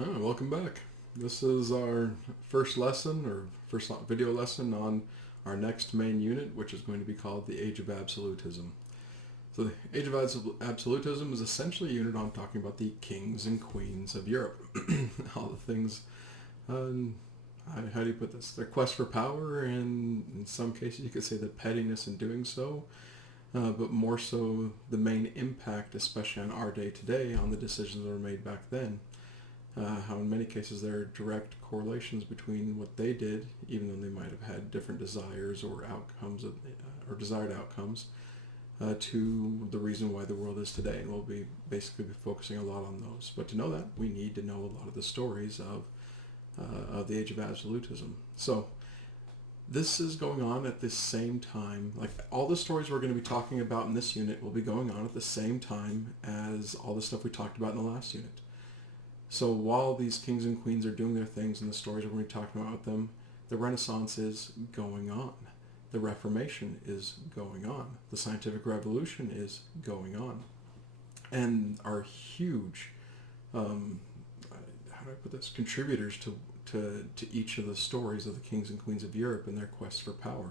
Welcome back. This is our first lesson, or first video lesson on our next main unit, which is going to be called the Age of Absolutism. So the Age of Absolutism is essentially a unit on talking about the kings and queens of Europe. All the things, how do you put this? Their quest for power, and in some cases you could say the pettiness in doing so, but more so the main impact, especially on our day today, on the decisions that were made back then. How in many cases there are direct correlations between what they did, even though they might have had different desires or outcomes or desired outcomes, to the reason why the world is today. And we'll be basically focusing a lot on those. But to know that, we need to know a lot of the stories of the Age of Absolutism. So this is going on at the same time. Like all the stories we're going to be talking about in this unit will be going on at the same time as all the stuff we talked about in the last unit. So while these kings and queens are doing their things and the stories we're going to be talking about with them, the Renaissance is going on. The Reformation is going on. The scientific revolution is going on. And are huge, how do I put this, contributors to each of the stories of the kings and queens of Europe and their quest for power.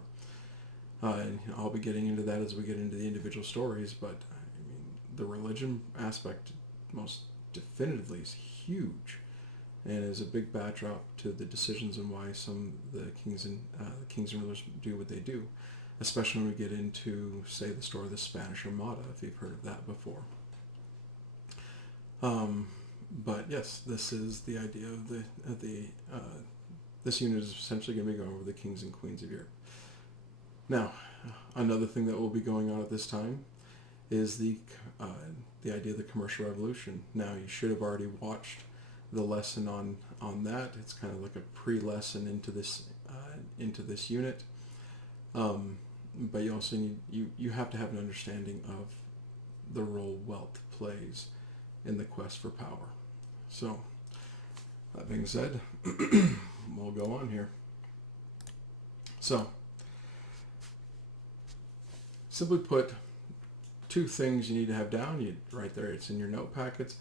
And I'll be getting into that as we get into the individual stories, but I mean, the religion aspect most definitively is huge and is a big backdrop to the decisions and why some of the kings and rulers do what they do, especially when we get into, say, the story of the Spanish Armada, if you've heard of that before. But yes, this is the idea of this unit is essentially going to be going over the kings and queens of Europe. Now, another thing that will be going on at this time is the idea of the commercial revolution. Now, you should have already watched the lesson on that. It's kind of like a pre-lesson into this unit. But you also need you have to have an understanding of the role wealth plays in the quest for power. So, that being said, we'll go on here. So, simply put, two things you need to have down. Right there, it's in your note packets.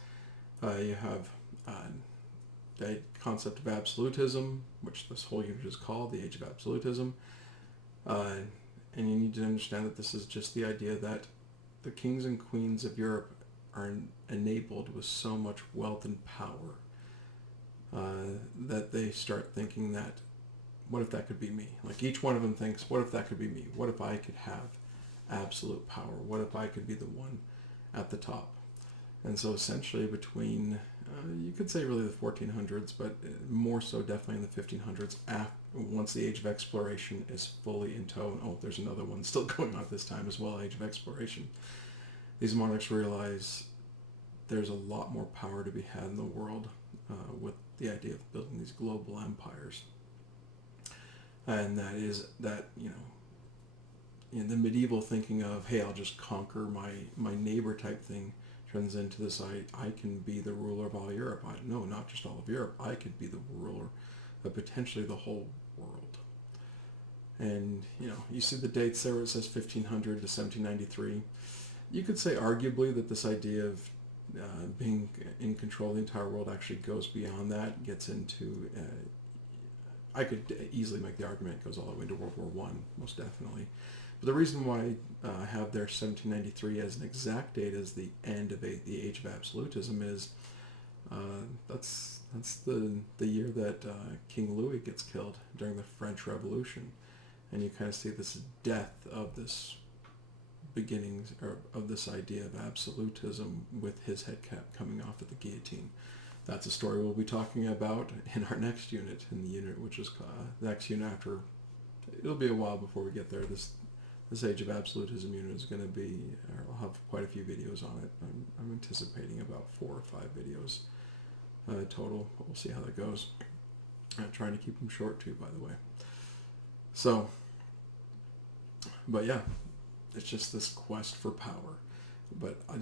You have the concept of absolutism, which this whole unit is called, the Age of Absolutism. And you need to understand that this is just the idea that the kings and queens of Europe are enabled with so much wealth and power that they start thinking that, what if that could be me? Like each one of them thinks, what if that could be me? What if I could have absolute power? What if I could be the one at the top? And so essentially between, you could say really the 1400s, but more so definitely in the 1500s, once the Age of Exploration is fully in tow, and there's another one still going on at this time as well, Age of Exploration, these monarchs realize there's a lot more power to be had in the world with the idea of building these global empires. And that is that, in the medieval thinking of, hey, I'll just conquer my neighbor type thing, turns into this, I can be the ruler of all Europe. No, not just all of Europe. I could be the ruler of potentially the whole world. And, you see the dates there where it says 1500 to 1793. You could say arguably that this idea of being in control of the entire world actually goes beyond that, gets into, I could easily make the argument it goes all the way to World War I, most definitely. But the reason why I have there 1793 as an exact date as the end of the Age of Absolutism is that's the year that King Louis gets killed during the French Revolution, and you kind of see this death of this beginnings or of this idea of absolutism with his head coming off at the guillotine. That's a story we'll be talking about in our next unit, in the unit which is the next unit after. It'll be a while before we get there. This Age of Absolutism unit is going to be, I'll have quite a few videos on it. I'm anticipating about 4 or 5 videos total. We'll see how that goes. I'm trying to keep them short too, by the way. So, but yeah, it's just this quest for power. But I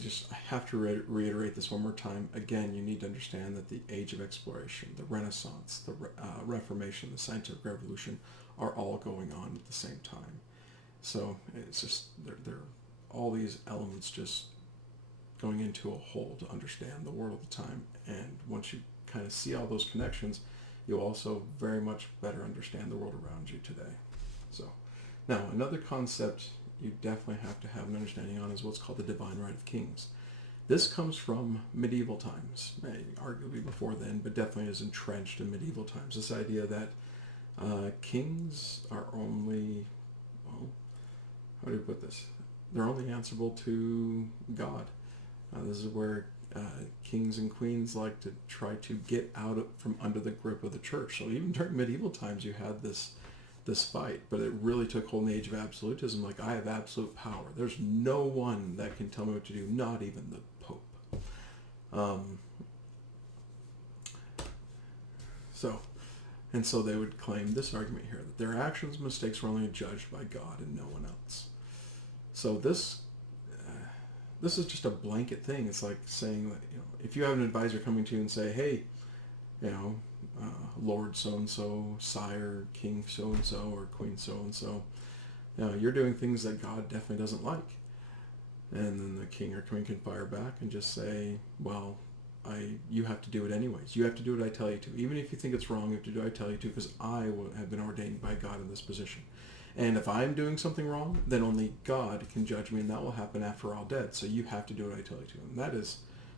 have to reiterate this one more time. Again, you need to understand that the Age of Exploration, the Renaissance, the Reformation, the Scientific Revolution are all going on at the same time. So it's just, they're all these elements just going into a whole to understand the world at the time. And once you kind of see all those connections, you'll also very much better understand the world around you today. So, now another concept you definitely have to have an understanding on is what's called the divine right of kings. This comes from medieval times, arguably before then, but definitely is entrenched in medieval times. This idea that kings are only, well, how do you put this? They're only answerable to God. This is where kings and queens like to try to get out from under the grip of the church. So even during medieval times, you had this fight, but it really took hold in the age of absolutism. Like, I have absolute power. There's no one that can tell me what to do, not even the Pope. So they would claim this argument here, that their actions and mistakes were only judged by God and no one else. So this is just a blanket thing. It's like saying that, if you have an advisor coming to you and say, hey, Lord so-and-so, Sire, King so-and-so, or Queen so-and-so, you're doing things that God definitely doesn't like. And then the king or queen can fire back and just say, well, you have to do it anyways. You have to do what I tell you to. Even if you think it's wrong, you have to do what I tell you to, because I have been ordained by God in this position. And if I'm doing something wrong, then only God can judge me, and that will happen after we're all dead. So you have to do what I tell you to. And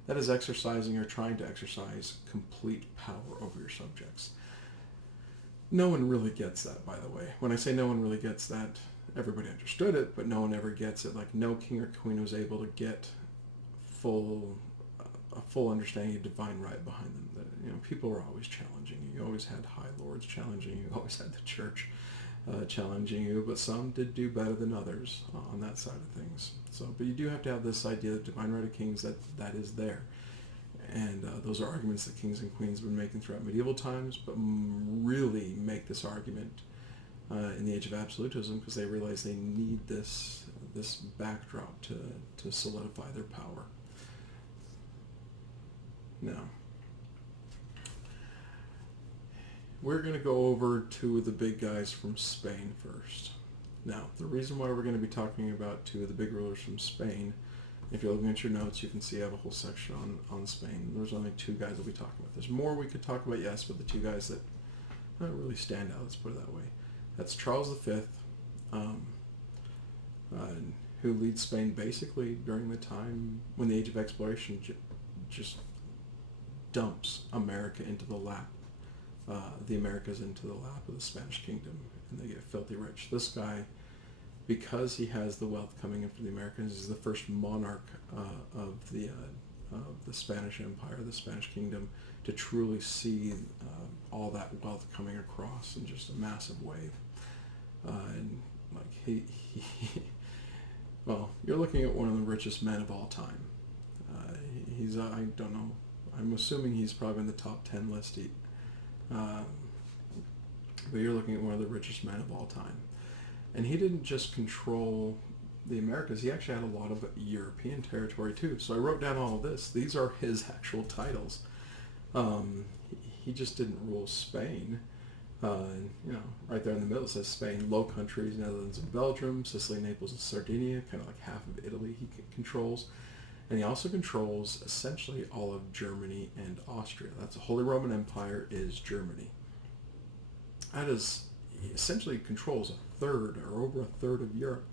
that is exercising or trying to exercise complete power over your subjects. No one really gets that, by the way. When I say no one really gets that, everybody understood it, but no one ever gets it. Like, no king or queen was able to get a full understanding of divine right behind them. That, people were always challenging you. You always had high lords challenging you. You always had the church challenging you, but some did do better than others on that side of things. So, but you do have to have this idea of divine right of kings that is there. And those are arguments that kings and queens have been making throughout medieval times, but really make this argument in the age of absolutism, because they realize they need this backdrop to solidify their power. Now, we're going to go over two of the big guys from Spain first. Now, the reason why we're going to be talking about two of the big rulers from Spain, if you're looking at your notes, you can see I have a whole section on Spain. There's only two guys that we talk about. There's more we could talk about, yes, but the two guys that really stand out, let's put it that way. That's Charles V, who leads Spain basically during the time when the Age of Exploration just dumps America into the lap, the Americas into the lap of the Spanish kingdom, and they get filthy rich. This guy, because he has the wealth coming in from the Americans, is the first monarch of the Spanish Empire, the Spanish kingdom, to truly see all that wealth coming across in just a massive wave. And like well, you're looking at one of the richest men of all time. He's I don't know. I'm assuming he's probably in the top 10 list. But you're looking at one of the richest men of all time. And he didn't just control the Americas, he actually had a lot of European territory too. So I wrote down all of this. These are his actual titles. He just didn't rule Spain. Right there in the middle it says Spain, Low Countries, Netherlands and Belgium, Sicily, Naples and Sardinia, kind of like half of Italy he controls. And he also controls essentially all of Germany and Austria. That's the Holy Roman Empire is Germany. He essentially controls a third or over a third of Europe.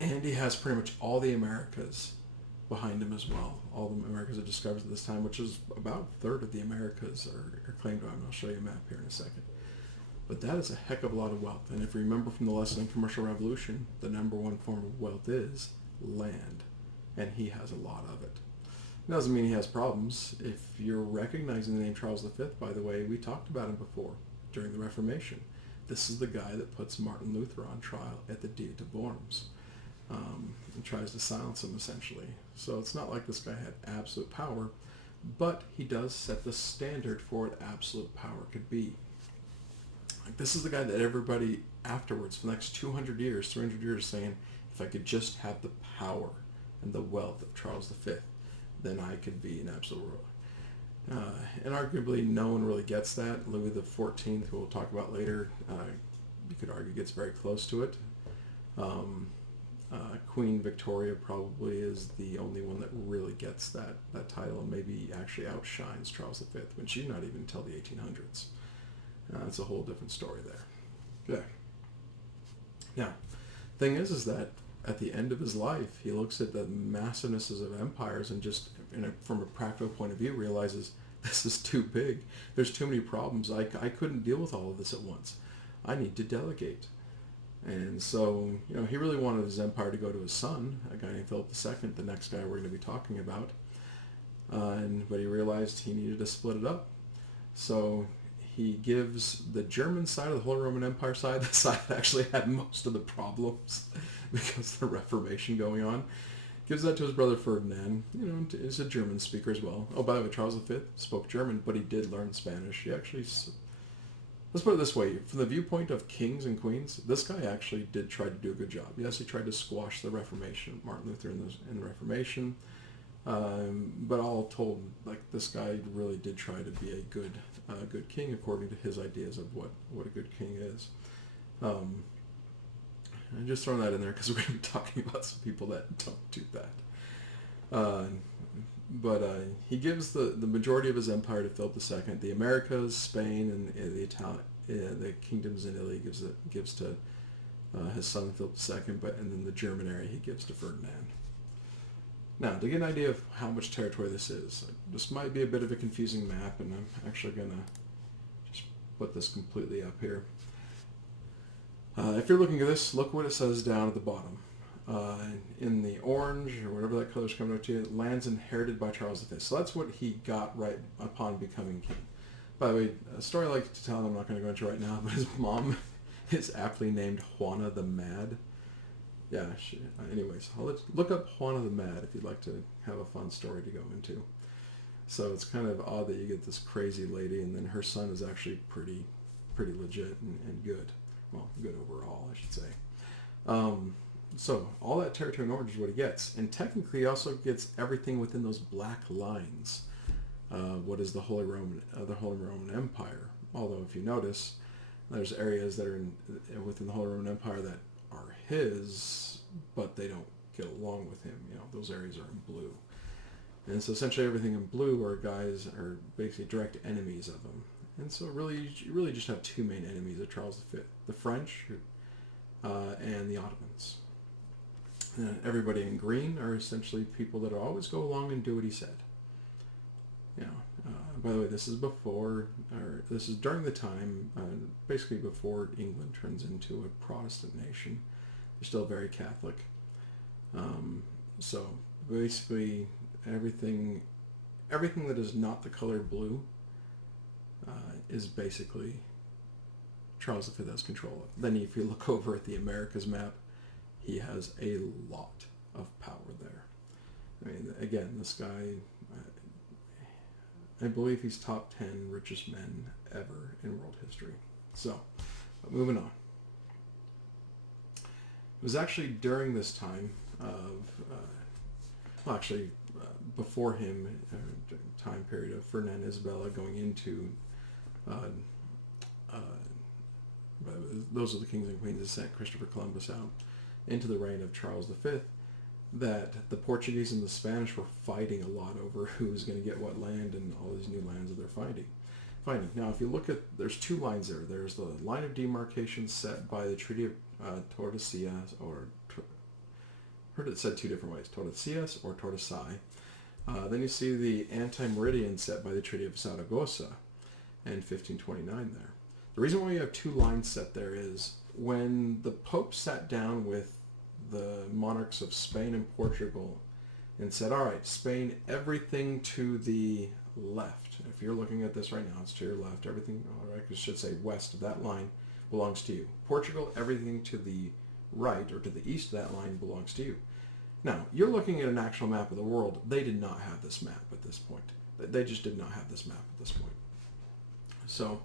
And he has pretty much all the Americas behind him as well. All the Americas are discovered at this time, which is about a third of the Americas are claimed to him. I'll show you a map here in a second. But that is a heck of a lot of wealth. And if you remember from the lesson in Commercial Revolution, the number one form of wealth is land. And he has a lot of it. It doesn't mean he has problems. If you're recognizing the name Charles V, by the way, we talked about him before during the Reformation. This is the guy that puts Martin Luther on trial at the Diet of Worms and tries to silence him, essentially. So it's not like this guy had absolute power, but he does set the standard for what absolute power could be. Like, this is the guy that everybody afterwards, for the next 200 years, 300 years, saying, if I could just have the power and the wealth of Charles V, then I could be an absolute ruler. And arguably no one really gets that. Louis XIV, who we'll talk about later, you could argue gets very close to it. Queen Victoria probably is the only one that really gets that title, and maybe actually outshines Charles V, when she's not even until the 1800s. That's a whole different story there. Okay. Now, thing is that at the end of his life, he looks at the massivenesses of empires and just, from a practical point of view, realizes this is too big. There's too many problems. I couldn't deal with all of this at once. I need to delegate. And so, he really wanted his empire to go to his son, a guy named Philip II, the next guy we're going to be talking about. But he realized he needed to split it up. So he gives the German side of the Holy Roman Empire side, the side that actually had most of the problems because of the Reformation going on, gives that to his brother Ferdinand. He's a German speaker as well. Oh, by the way, Charles V spoke German, but he did learn Spanish. He actually, let's put it this way, from the viewpoint of kings and queens, this guy actually did try to do a good job. Yes, he tried to squash the Reformation, Martin Luther in the Reformation, but all told, this guy really did try to be a good king according to his ideas of what a good king is. And just throwing that in there because we're going to be talking about some people that don't do that. But he gives the majority of his empire to Philip II. The Americas, Spain, and the kingdoms in Italy gives to his son Philip II. And then the German area he gives to Ferdinand. Now, to get an idea of how much territory this is, this might be a bit of a confusing map, and I'm actually going to just put this completely up here. If you're looking at this, look what it says down at the bottom. In the orange, or whatever that color's coming up to you, lands inherited by Charles V. So that's what he got right upon becoming king. By the way, a story I like to tell, I'm not going to go into right now, but his mom is aptly named Juana the Mad. Yeah, anyways, look up Juana the Mad if you'd like to have a fun story to go into. So it's kind of odd that you get this crazy lady, and then her son is actually pretty legit and good. Well, good overall, I should say. So all that territory in orange is what he gets. And technically he also gets everything within those black lines. What is the Holy Roman Empire? Although if you notice, there's areas that are within the Holy Roman Empire that are his, but they don't get along with him. Those areas are in blue. And so essentially everything in blue are basically direct enemies of him. And so you really just have two main enemies of Charles V, the French and the Ottomans. Everybody in green are essentially people that always go along and do what he said. By the way, this is during the time, basically before England turns into a Protestant nation. They're still very Catholic. So basically everything that is not the color blue is basically Charles V has control of. Then if you look over at the Americas map, he has a lot of power there. I mean, again, this guy, I believe he's top 10 richest men ever in world history. So, moving on. It was actually during this time before him, time period of Ferdinand and Isabella going into, those are the kings and queens that sent Christopher Columbus out into the reign of Charles V, that the Portuguese and the Spanish were fighting a lot over who's going to get what land and all these new lands that they're fighting. Now, if you look at, there's two lines there. There's the line of demarcation set by the Treaty of Tordesillas, heard it said two different ways, Tordesillas or Tordesillas. Then you see the anti-meridian set by the Treaty of Saragossa in 1529 there. The reason why you have two lines set there is when the Pope sat down with the monarchs of Spain and Portugal and said, all right, Spain, everything to the left. If you're looking at this right now, it's to your left. Everything, all right, I should say west of that line belongs to you. Portugal, everything to the right or to the east of that line belongs to you. Now, you're looking at an actual map of the world. They did not have this map at this point. They just did not have this map at this point. So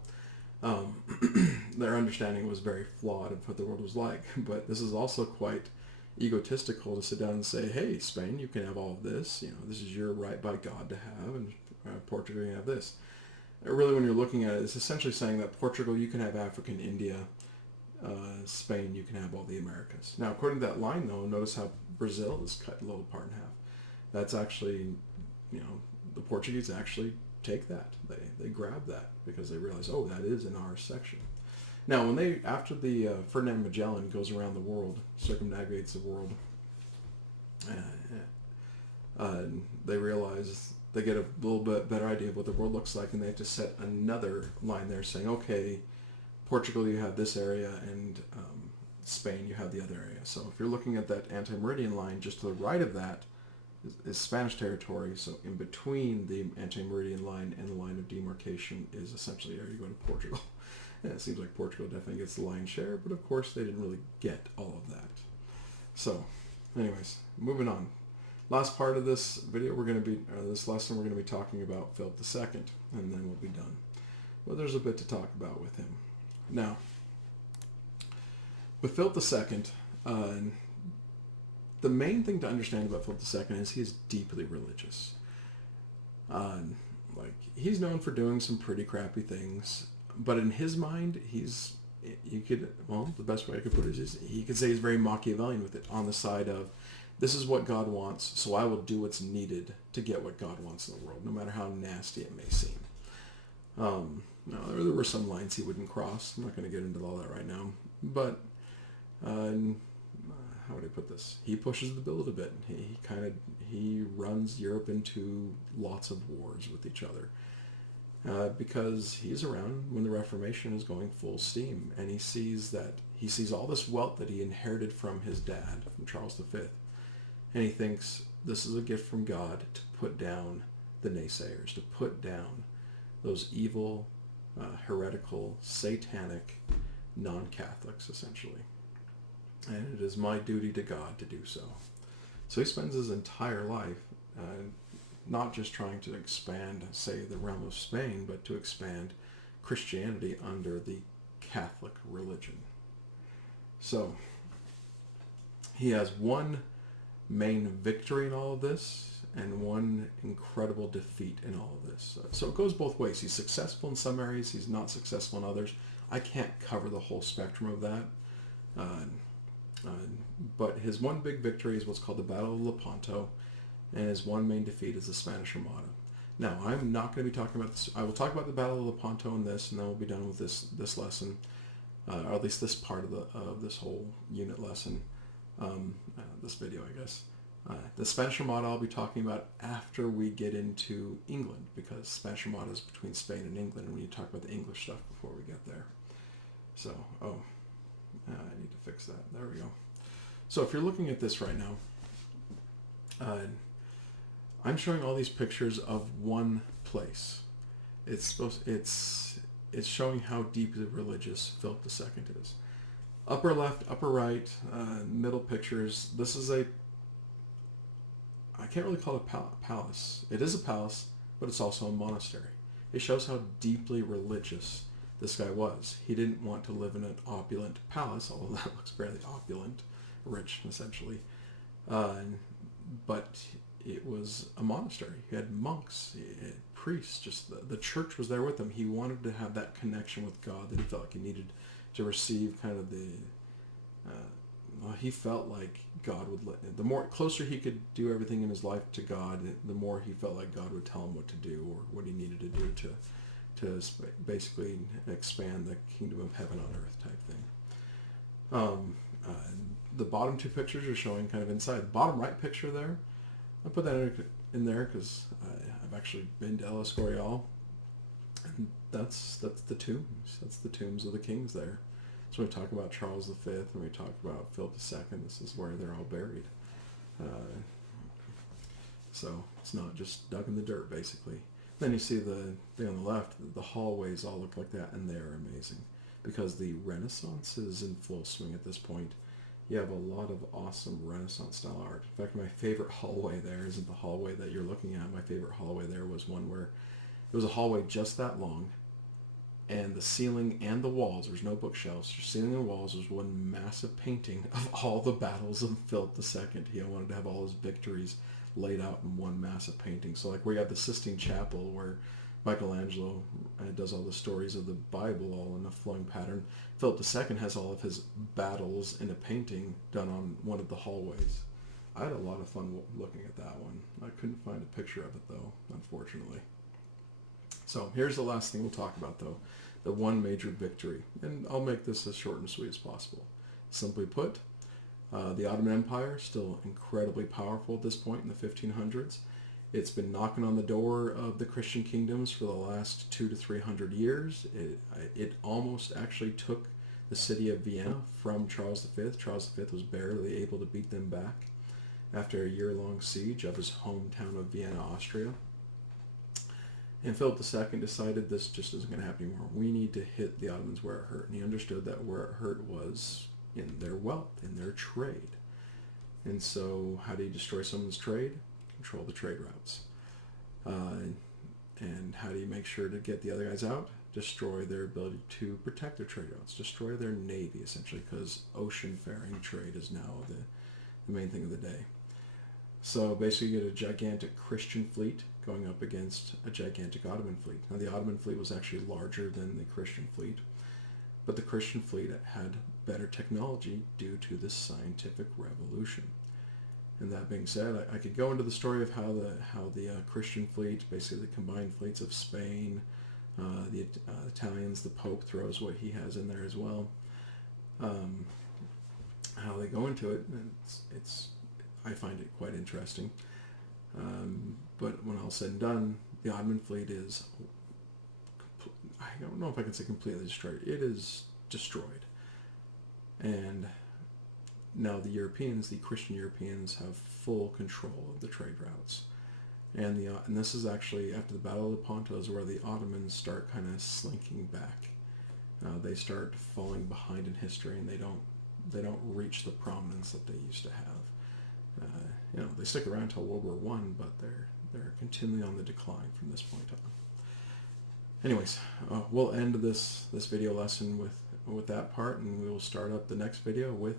their understanding was very flawed of what the world was like. But this is also quite egotistical to sit down and say, hey, Spain, you can have all of this. This is your right by God to have, and Portugal, you have this. Really, when you're looking at it, it's essentially saying that Portugal, you can have Africa and India. Spain, you can have all the Americas. Now, according to that line, though, notice how Brazil is cut a little part in half. That's actually, the Portuguese actually take that. They grab that because they realize, oh, that is in our section. Now, after the Ferdinand Magellan goes around the world, circumnavigates the world, they realize they get a little bit better idea of what the world looks like, and they have to set another line there saying, okay, Portugal, you have this area, and Spain, you have the other area. So if you're looking at that anti-meridian line, just to the right of that is Spanish territory. So in between the anti-meridian line and the line of demarcation is essentially where you go to Portugal. And it seems like Portugal definitely gets the lion's share, but of course they didn't really get all of that. So, anyways, moving on. Last part of this video, this lesson, we're going to be talking about Philip II, and then we'll be done. Well, there's a bit to talk about with him. Now, with Philip II, the main thing to understand about Philip II is he is deeply religious. He's known for doing some pretty crappy things, but in his mind, the best way I could put it is he could say he's very Machiavellian with it, on the side of, this is what God wants, so I will do what's needed to get what God wants in the world, no matter how nasty it may seem. There were some lines he wouldn't cross. I'm not going to get into all that right now. But, how would I put this? He pushes the bill a bit. He runs Europe into lots of wars with each other. Because he's around when the Reformation is going full steam, and he sees all this wealth that he inherited from his dad, from Charles V, and he thinks this is a gift from God to put down the naysayers, to put down those evil, heretical, satanic non-Catholics, essentially. And it is my duty to God to do so. So he spends his entire life not just trying to expand, say, the realm of Spain, but to expand Christianity under the Catholic religion. So he has one main victory in all of this and one incredible defeat in all of this. So it goes both ways. He's successful in some areas, he's not successful in others. I can't cover the whole spectrum of that. But his one big victory is what's called the Battle of Lepanto, and his one main defeat is the Spanish Armada. Now, I'm not going to be talking about this. I will talk about the Battle of Lepanto in this, and then we'll be done with this lesson, or at least this part of this whole unit lesson, this video, I guess. The Spanish Armada I'll be talking about after we get into England, because Spanish Armada is between Spain and England, and we need to talk about the English stuff before we get there. So, I need to fix that. There we go. So if you're looking at this right now, I'm showing all these pictures of one place. It's showing how deeply religious Philip II is. Upper left, upper right, middle pictures. This is I can't really call it a palace. It is a palace, but it's also a monastery. It shows how deeply religious this guy was. He didn't want to live in an opulent palace, although that looks fairly opulent, rich essentially. But it was a monastery. He had monks, he had priests, just the church was there with him. He wanted to have that connection with God that he felt like he needed to receive kind of he felt like God would the more closer he could do everything in his life to God, the more he felt like God would tell him what to do or what he needed to do to basically expand the kingdom of heaven on earth type thing. The bottom two pictures are showing kind of inside. The bottom right picture there, I put that in there because I've actually been to El Escorial, and that's the tombs. That's the tombs of the kings there. So when we talk about Charles V and we talk about Philip II, this is where they're all buried. So it's not just dug in the dirt, basically. Then you see the thing on the left, the hallways all look like that, and they're amazing because the Renaissance is in full swing at this point. You have a lot of awesome Renaissance style art. In fact, my favorite hallway there isn't the hallway that you're looking at. My favorite hallway there was one where it was a hallway just that long, and the ceiling and the walls, there's no bookshelves, the ceiling and walls was one massive painting of all the battles of Philip II. He wanted to have all his victories laid out in one massive painting. So like we have the Sistine Chapel where Michelangelo does all the stories of the Bible all in a flowing pattern. Philip II has all of his battles in a painting done on one of the hallways. I had a lot of fun looking at that one. I couldn't find a picture of it, though, unfortunately. So here's the last thing we'll talk about, though. The one major victory. And I'll make this as short and sweet as possible. Simply put, the Ottoman Empire, still incredibly powerful at this point in the 1500s. It's been knocking on the door of the Christian kingdoms for the last 200 to 300 years. It almost actually took the city of Vienna from Charles V. Charles V was barely able to beat them back after a year-long siege of his hometown of Vienna, Austria. And Philip II decided this just isn't going to happen anymore. We need to hit the Ottomans where it hurt. And he understood that where it hurt was in their wealth, in their trade. And so how do you destroy someone's trade? Control the trade routes. And how do you make sure to get the other guys out? Destroy their ability to protect their trade routes. Destroy their navy, essentially, because ocean-faring trade is now the main thing of the day. So basically you get a gigantic Christian fleet going up against a gigantic Ottoman fleet. Now the Ottoman fleet was actually larger than the Christian fleet, but the Christian fleet had better technology due to the scientific revolution. And that being said, I could go into the story of how the Christian fleet, basically the combined fleets of Spain, the Italians, the Pope throws what he has in there as well, how they go into it. And I find it quite interesting. But when all said and done, the Ottoman fleet is, I don't know if I can say completely destroyed. It is destroyed. And now the Europeans, the Christian Europeans, have full control of the trade routes. And this is actually after the Battle of Lepanto is where the Ottomans start kind of slinking back. They start falling behind in history, and they don't reach the prominence that they used to have. They stick around until World War I, but they're continually on the decline from this point on. Anyways, we'll end this video lesson with that part, and we will start up the next video with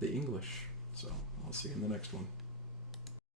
the English. So I'll see you in the next one.